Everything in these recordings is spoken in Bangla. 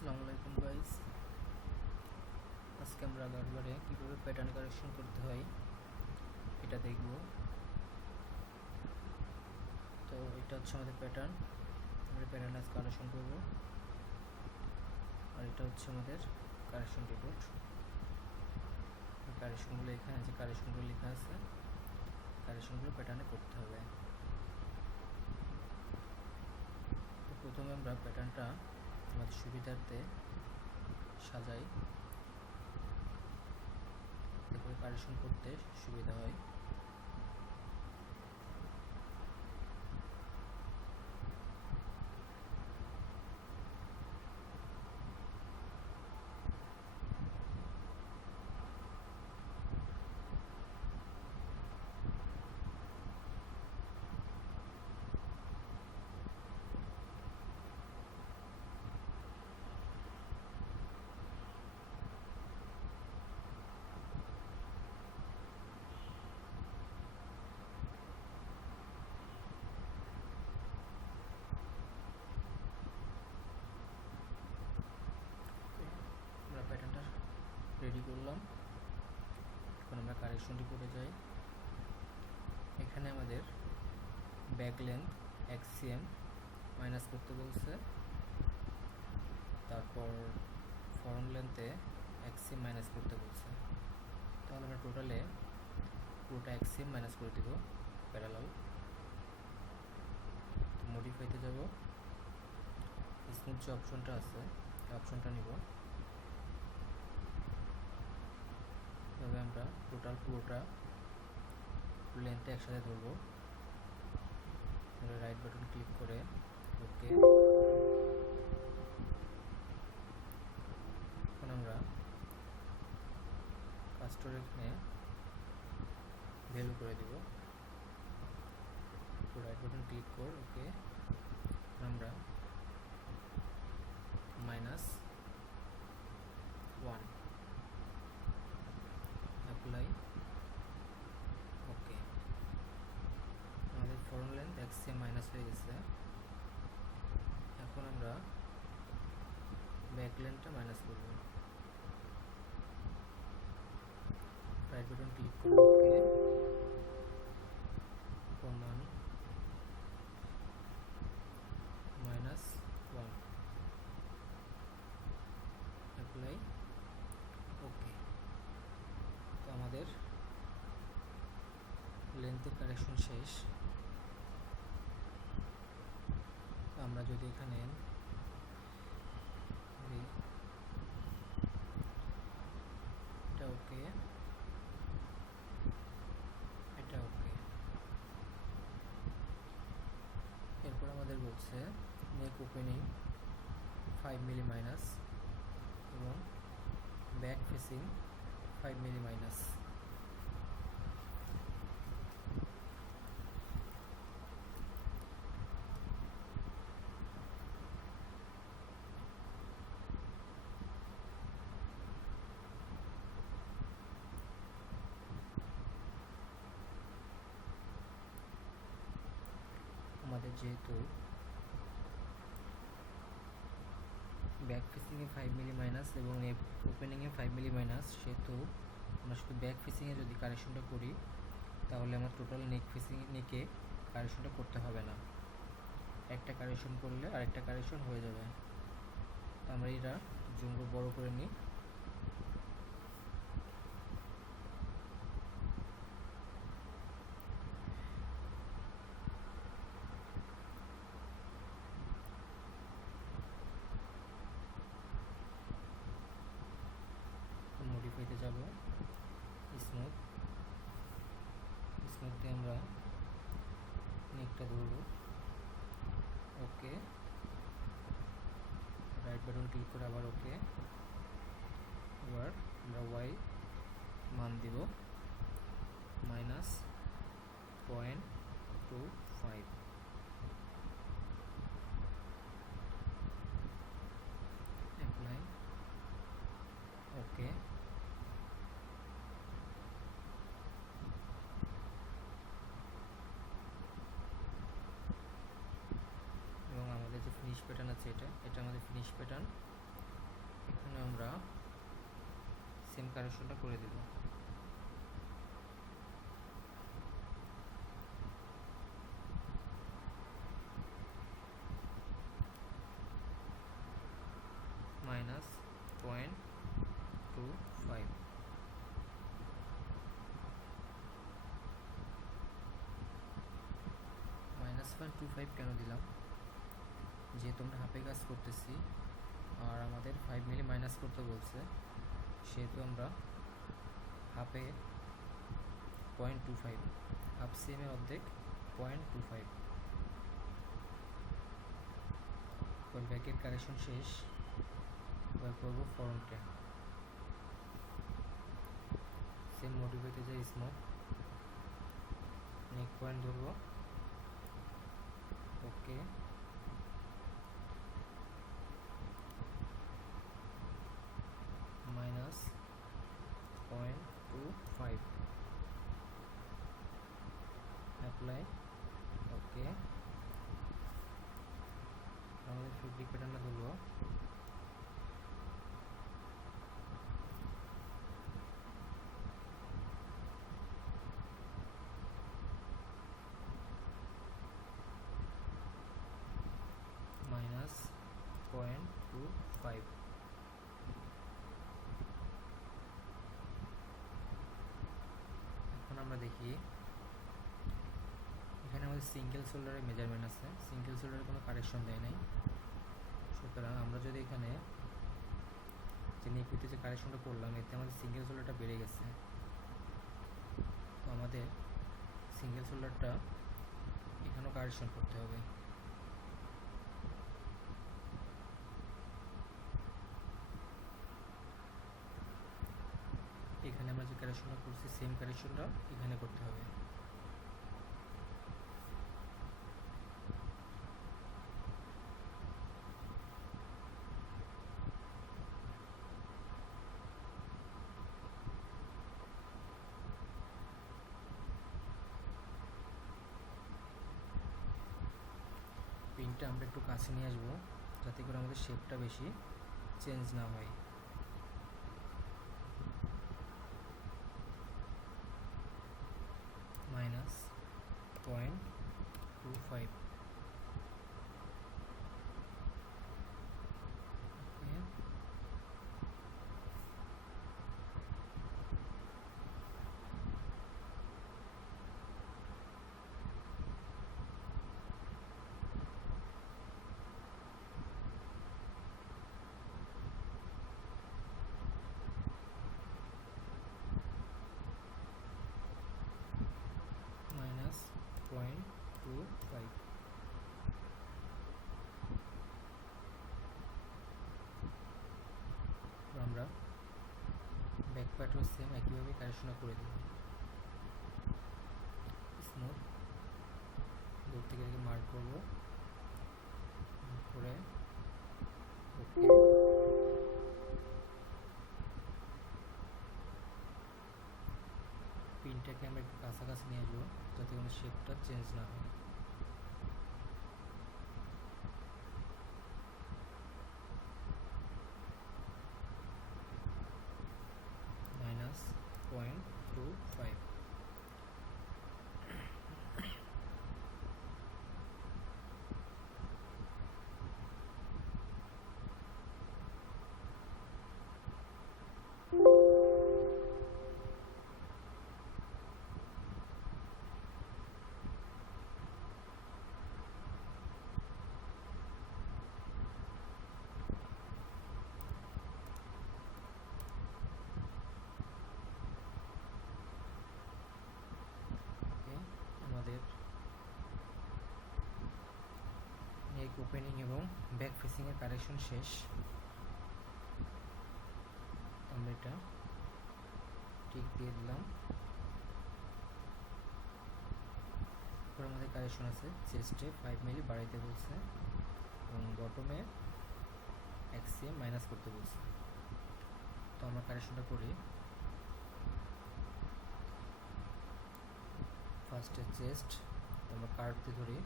আসসালামু আলাইকুম গাইস। আজকে আমরা বারবারে কীভাবে প্যাটার্ন কারেকশন করতে হয় এটা দেখব। তো এটা হচ্ছে আমাদের প্যাটার্ন, আমরা প্যাটার্ন আজ কারেকশন করব। আর এটা হচ্ছে আমাদের কারেকশন রিপোর্ট। কারেকশনগুলো এখানে যে কারেকশনগুলো লেখা আছে, কারেকশনগুলো প্যাটার্নে করতে হবে। তো প্রথমে আমরা প্যাটার্নটা আমাদের সুবিধার্থে সাজাই, তারপরে কারেকশন করতে সুবিধা হয়। আমরা প্যাটার্নটা রেডি করলাম, এখন আমরা কারেকশনটি করে যাই। এখানে আমাদের ব্যাক লেন্থ এক্সিএম মাইনাস করতে বলছে, তারপর ফরন্ট লেন্থে এক্সিএম মাইনাস করতে বলছে। তাহলে আমরা টোটালে পুরোটা এক্সিএম মাইনাস করে দিব প্যারালাল। তো মডিফাইতে যাব, স্মুথ যে অপশনটা আছে এই অপশনটা নিব। তবে আমরা পুরোটা লেন্থে একসাথে ধরবো। রাইট বাটন ক্লিক করে ওকে। এখন আমরা কাস্টর এখানে ভ্যালু করে দিব, রাইট বাটন ক্লিক করে ওকে। আমরা -1 অ্যাপ্লাই ওকে। আমাদের ফরন্ট লেন্থ এক্সিএম মাইনাস হয়ে গেছে। এখন আমরা ব্যাক লেন্থটা মাইনাস করব, রাইট বাটন ক্লিক করে ওকে। প্রমাণ -1 অ্যাপ্লাই ওকে। তো আমাদের লেন্থের কারেকশন শেষ। আমরা যদি এখানে এটা ওকে, এটা ওকে। এরপর আমাদের বলছে নেক ওপেনিং 5 মিলি মাইনাস এবং ব্যাক ফেসিং 5 মিলি মাইনাস। আমাদের যেহেতু ব্যাক ফেসিংয়ে 5 মিলি মাইনাস এবং ওপেনিংয়ে 5 মিলি মাইনাস, সেহেতু আমরা শুধু ব্যাক ফেসিংয়ে যদি কারেকশনটা করি তাহলে আমার টোটাল নেকে কারেকশনটা করতে হবে না। একটা কারেকশন করলে আরেকটা কারেকশন হয়ে যাবে। আমরা এটা জুম বড় করে নিই। মডিফাইতে যাব, স্মুথে আমরা নেকটা ধরব ওকে। রাইট বাটন ক্লিক করে আবার ওকে। এবার আমরা ওয়াই মান দিব -0.25 অ্যাপ্লাই ওকে। এবং আমাদের যে ফিনিশ প্যাটার্ন আছে এটা আমাদের ফিনিশ প্যাটার্ন। সেম কারেকশনটা করে দেব। -0.25 -0.25 কেন দিলাম, যেহেতু আমরা হাফে কাজ করতেছি আর আমাদের 5 মিলি মাইনাস করতে বলছে, সেহেতু আমরা হাফে 0.25, হাফ সিএমের অর্ধেক 0.25। ব্যাকের কারেকশন শেষ, এবার করবো ফ্রন্টে। সেম মডিফাইতে যাই, স্মোক নেক পয়েন্ট ধরবো, ওকে। -0.25 অ্যাপ্লাই, ওকে। আমাদের ফেব্রিক প্যাটার্নটা ধরবো, -0.25। এখন আমরা দেখি এখানে আমাদের সিঙ্গেল শোল্ডারের মেজারমেন্ট আছে, সিঙ্গেল শোল্ডারে কোনো কারেকশন দেয় নাই। সুতরাং আমরা যদি এখানে যে নেকুইতে যে কারেকশনটা করলাম, এতে আমাদের সিঙ্গেল শোল্ডারটা বেড়ে গেছে, তো আমাদের সিঙ্গেল শোল্ডারটা এখানেও কারেকশন করতে হবে। এখানে আমরা যে কারেকশনটা করছি, সেম কারেকশনটা এখানে করতে হবে। পিনটা আমরা একটু কাছে নিয়ে আসবো, যাতে করে আমাদের শেপটা বেশি চেঞ্জ না হয়। -0.25, -0.25। আমরা ব্যাক পার্টও সেম একইভাবে কারেকশন করে দেব। স্মুথ দূর থেকে মার্ক করবো, করে ওকে। পিনটাকে আমরা একটু কাছাকাছি নিয়ে আসবো, যাতে কোনো শেপটা চেঞ্জ না হয়। -0.25। আমাদের নেক ওপেনিং এবং ব্যাক ফেসিংয়ের কারেকশন শেষ। আমরা এটা ঠিক দিয়ে দিলাম। এরপর আমাদের কারেকশন আছে, চেস্টে 5 মিলি বাড়াইতে বলছে এবং বটমে 1 cm মাইনাস করতে বলছে। তো আমরা কারেকশনটা করি। ফার্স্টে চেস্ট আমরা কার্ভ দিয়ে ধরি,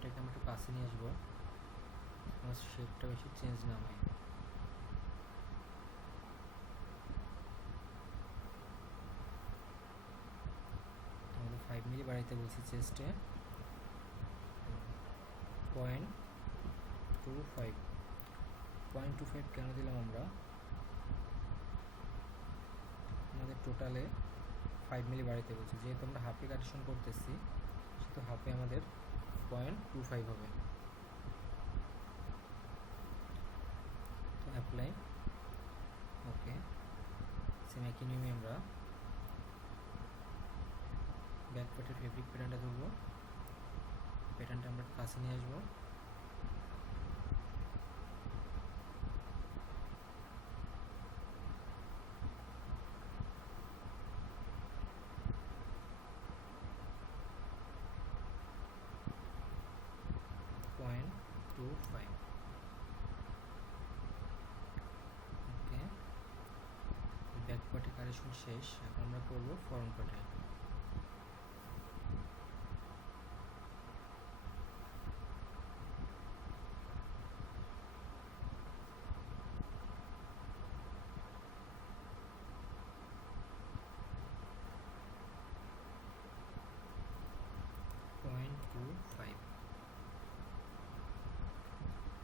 পয়েন্টটাকে আমরা একটু কাছে নিয়ে আসবো, আমার শেপটা বেশি চেঞ্জ না হয়। আমাদের 5 মিলি বাড়াইতে বলছি চেস্টে, 0.25 0.25 কেন দিলাম আমরা, আমাদের টোটালে 5 মিলি বাড়াইতে বলছি, যেহেতু আমরা হাফে কারেকশন করতেছি সেহেতু হাফে আমাদের 0.25 হবে। তো অ্যাপ্লাই, ওকে। সেম একই নিয়মে আমরা ব্যাক পার্টের ফেব্রিক প্যাটার্নটা ধরবো, প্যাটার্নটা আমরা কাছে নিয়ে আসবো, ওকে। ব্যাক পার্টে কারেকশন শেষ, এখন আমরা করবো ফ্রন্ট পার্টে।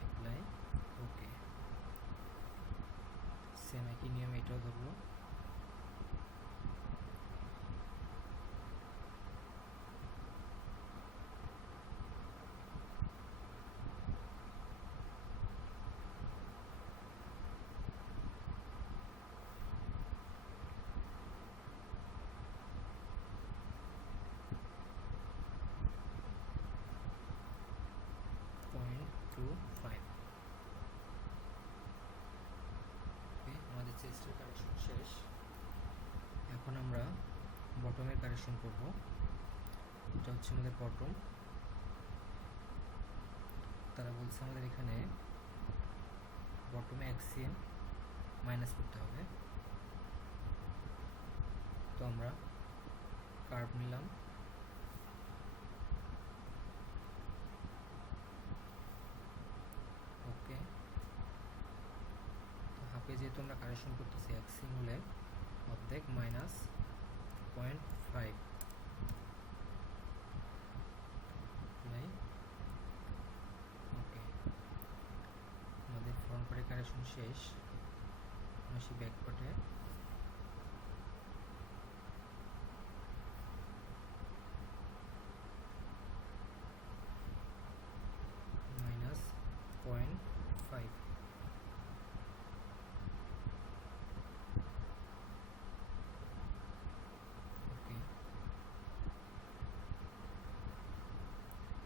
অ্যাপ্লাই, ওকে। সেম একই নিয়ম এটাও ধরবো, আমাদের চেস্টের কারেকশন শেষ। এখন আমরা বটমের কারেকশন করব, এটা হচ্ছে আমাদের বটম। তারা বলছে আমাদের এখানে বটমে এক্সিএম মাইনাস করতে হবে, তো আমরা কার্ভ নিলাম, ওকে। তো হাফে যেহেতু আমরা কারেকশন করতেছি, এক্সিএম হলে অর্ধেক মাইনাস 0.5, ওকে। আমাদের ফ্রন্ট পার্টে কারেকশন শেষ, আসি ব্যাক পার্টে। -0.5, ওকে।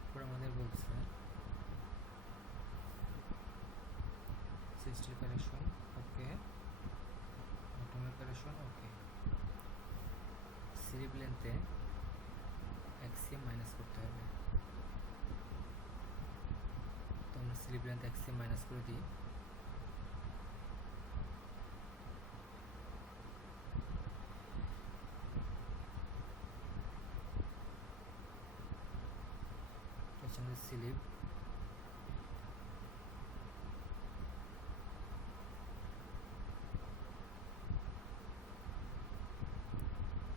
এরপর আমাদের বলছে চেস্টের কারেকশন, ওকে। বটমের কারেকশন, ওকে। স্লিভ লেন্থে এক্সিএম মাইনাস করতে হবে, তো আমরা স্লিভ লেন্থ এক্সিএম মাইনাস করে দিই, হচ্ছে আমাদের স্লিভ।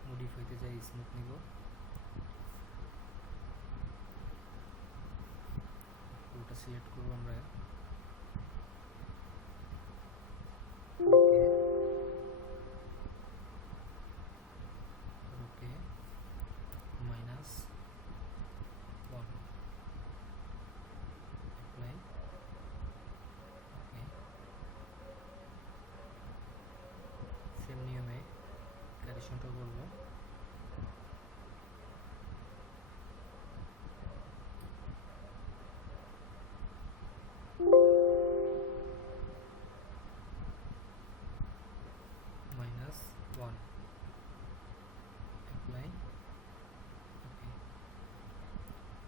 মডিফাইতে যাই, স্মুথ নিব, পুরোটা সিলেক্ট করবো আমরা, ওকে। -1, অ্যাপ্লাই, ওকে। সেম নিয়মে কারেকশনটা করবো, -1, অ্যাপ্লাই, ওকে।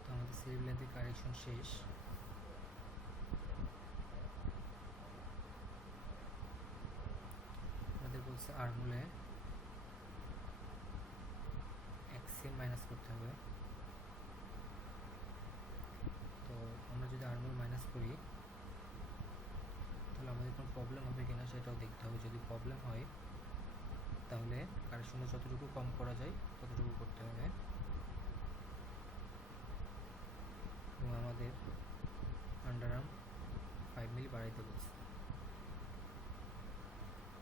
তো আমাদের স্লিভ লেন্থের কারেকশন শেষ। আমাদের বলছে আর্মহোলে এক্সিএম মাইনাস করতে হবে, যদি আর্মহোল মাইনাস করি তাহলে আমাদের কোনো প্রবলেম হবে কিনা সেটাও দেখতে হবে। যদি প্রবলেম হয় তাহলে কারেকশনটা যতটুকু কম করা যায় ততটুকু করতে হবে। এবং আমাদের আন্ডারআর্ম 5 মিলি বাড়াইতে বলছে,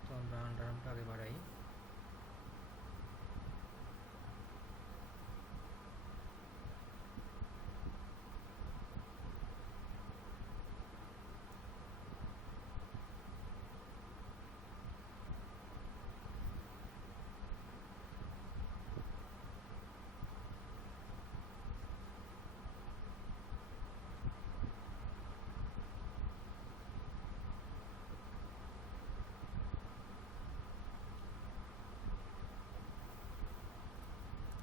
তো আমরা আন্ডারআর্মটা আগে বাড়াই।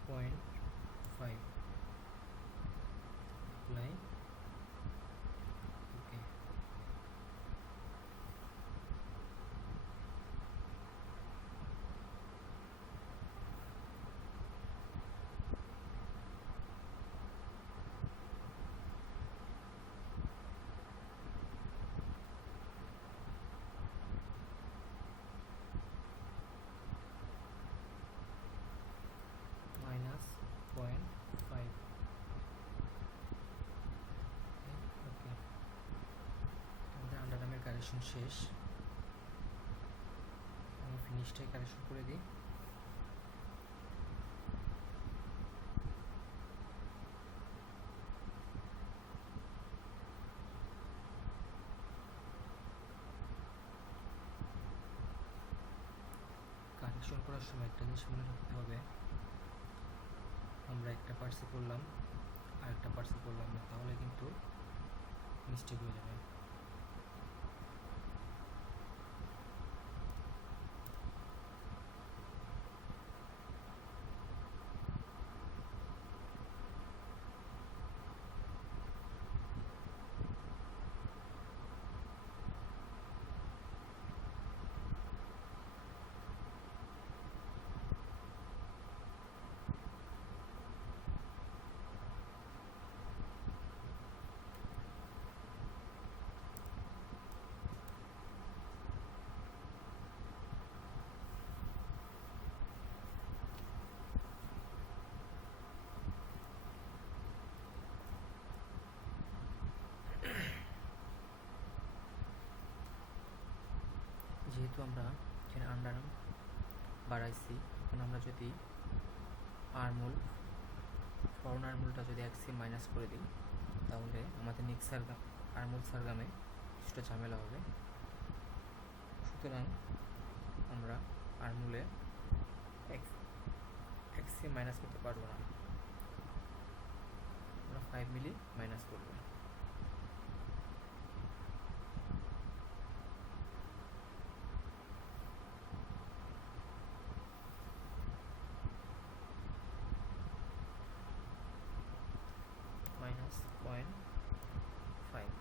পয়েন্ট 5 অ্যাপ্লাই, ওকে। -0.5, ওকে। আমাদের আন্ডারআর্মের কারেকশন শেষ। আমি ফিনিশটাই কারেকশন করে দিই। কারেকশন করার সময় একটা জিনিস মনে রাখতে হবে, আমরা একটা পার্টসে করলাম আর একটা পার্টসে করলাম না, তাহলে কিন্তু মিস্টেক হয়ে যাবে। যেহেতু আমরা এখানে আন্ডারআর্ম বাড়াইছি, এখন আমরা যদি আর্মহোল ফ্রন্ট আর্মহোলটা যদি 1 সেম মাইনাস করে দিই তাহলে আমাদের নেক্সট আর্মহোল সারগামে কিছুটা ঝামেলা হবে। সুতরাং আমরা আর্মহোলে 1 সেম মাইনাস করতে পারবো না, আমরা 5 মিলি মাইনাস করবো। -0.5,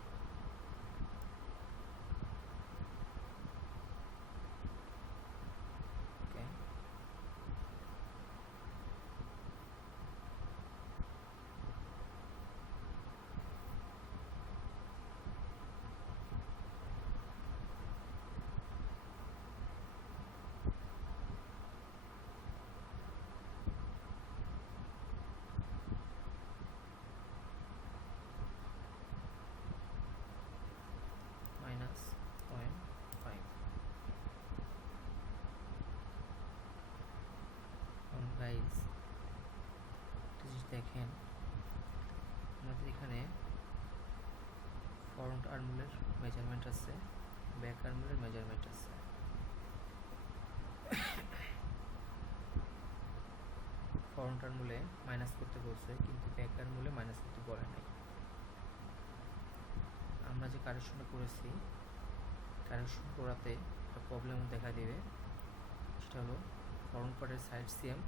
ওকে। -0.5, গাইজ জিনিস দেখেন, আমাদের এখানে ফ্রন্ট আর্মহোলের মেজারমেন্ট আছে, ব্যাক আর্মহোলের মেজারমেন্ট আছে। ফ্রন্ট আর্মহোলে মাইনাস করতে বলছে কিন্তু ব্যাক আর্মহোলে মাইনাস করতে বলে নাই। আমরা যে কারেকশনটা করেছি, কারেকশন করাতে একটা প্রবলেম দেখা দেবে, সেটা হলো ফ্রন্ট পার্টের সাইড সিএম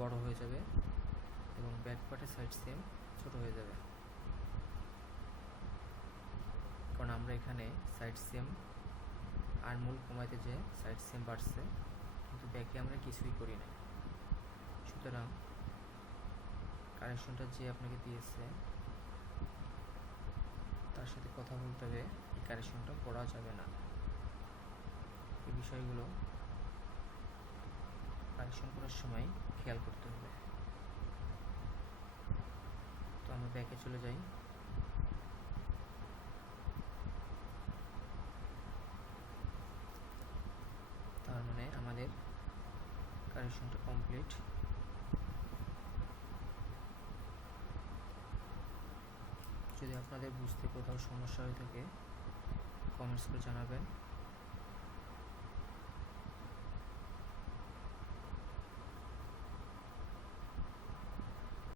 বড় হয়ে যাবে এবং ব্যাক পার্টের সাইড সিএম ছোট হয়ে যাবে, কারণ আমরা এখানে সাইড সিএম আর্মহোল কমাইতে যে সাইড সিএম বাড়ছে কিন্তু ব্যাকে আমরা কিছুই করি না। সুতরাং কারেকশনটা যে আপনাকে দিয়েছে তার সাথে কথা বলতে হবে, এই কারেকশনটা করা যাবে না। এই বিষয়গুলো কারেকশন করার সময় খেয়াল করতে হবে। তো আমরা ব্যাকে চলে যাই। তার মানে আমাদের কারেকশনটা কমপ্লিট। যদি আপনাদের বুঝতে কোথাও সমস্যা হয়ে থাকে কমেন্টস করে জানাবেন।